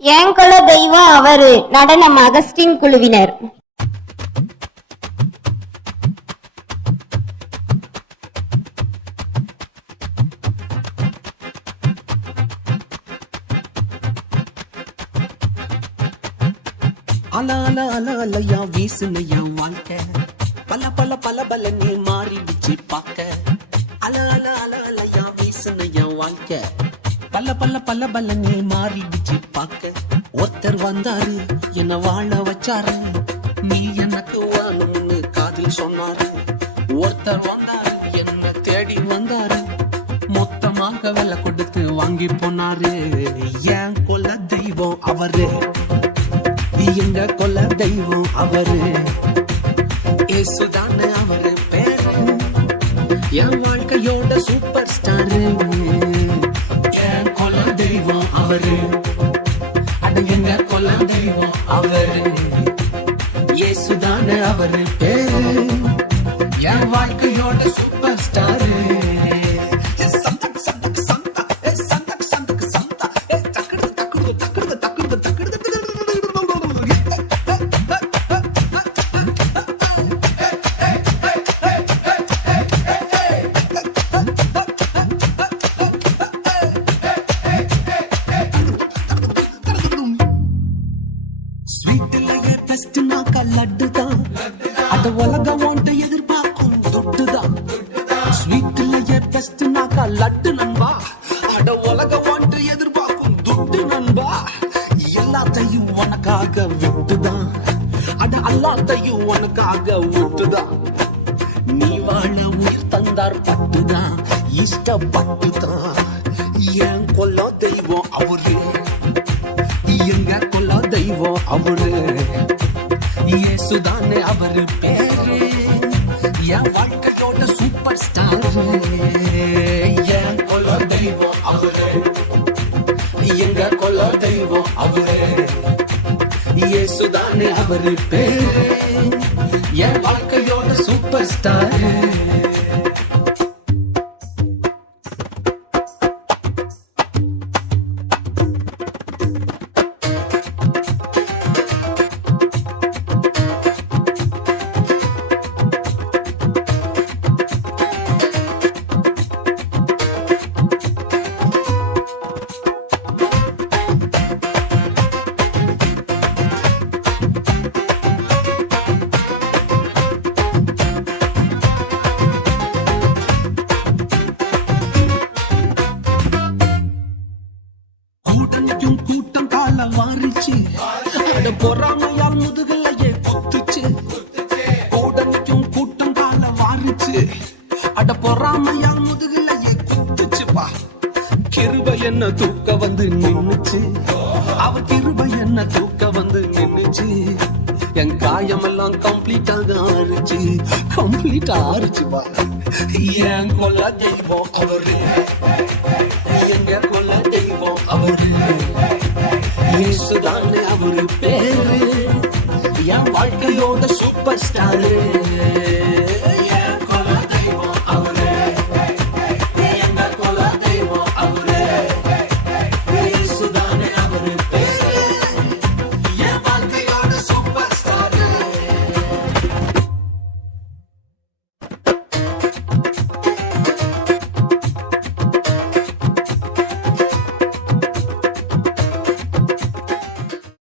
என் குல தெய்வம் அவரு. நடனம் அகஸ்டின் குழுவினர். அல அல அல அலையா வீசுனையா வாழ்க்கை, பல பல பல பல நீ மாறிடுச்சு பாக்க. அல அல அல அலையா வீசுனையா வாழ்க்கை, பல பல பல பல நீ மாறிடுச்சு பாக்க. ஒருத்தர் வந்தாரு என்ன வாழ வச்சாரு, நீ எனக்கு வாழும்னு காதில் சொன்னாரு. ஒருத்தர் வந்தாரு என்ன தேடி வந்தாரு, மொத்தமாக விலை கொடுத்து வாங்கி போனாரு. என் குல தெய்வம் அவரு, எங்க கொல்ல தெய்வம் அவரு. ஏசுதான அவரு பேரு, என் வாழ்க்கையோட சூப்பர் ஸ்டாரு. என் கொல்ல தெய்வம் அவரு, அது எங்க கொல்ல தெய்வம் அவரு. ஏசுதான அவரு பேரு, என் வாழ்க்கையோட சூப்பர் ஸ்டாரு. லட்டுதான் அத உலகம் ஒன்று எதிர்பார்க்கும் துட்டுதான். ஸ்வீட்லயே பெஸ்ட் நாக்கா லட்டு நண்பா, அட உலகம் ஒன்று எதிர்பார்க்கும் துட்டு நண்பா. எல்லாத்தையும் உனக்காக விட்டுதான், அட எல்லாத்தையும் உனக்காக விட்டுதான். நீ வாழ உயிர் தந்தார் பட்டுதான், இஷ்டப்பட்டுதான். என் கொல்ல தெய்வம் அவரு, எங்க கொல்ல தெய்வம் அவரு. இயேசுதானே அவரு பேரு, என் வாழ்க்கையோட சூப்பர் ஸ்டார். என் கொல்ல தெய்வம் அவரு, எங்க கொல்ல தெய்வம் அவரு. இயேசுதானே அவரு பேரு, என் வாழ்க்கையோட சூப்பர் ஸ்டார். கூட்டம் கால வாரிச்சு, அட பொறாமையால் முதுகலையே குத்துச்சு. கூட்டணிக்கும் கூட்டம் கால வாரிச்சு, அட பொறாமையால் முதுகலையே குத்துச்சுப்பா. கிருபை என்ன தூக்க வந்து நின்னுச்சு, அவ கிருபை என்ன தூக்க வந்து நின்னுச்சு. என் காயமெல்லாம் கம்ப்ளீட்டாக ஆறிச்சு, கம்ப்ளீட்டா ஆறிச்சுப்பா. என் கொல்ல தெய்வம் அவரு, எங்க கொல்ல தெய்வம் அவரு. இயேசுதானே அவரு பேரு, என் வாழ்க்கையோட சூப்பர் ஸ்டாரு.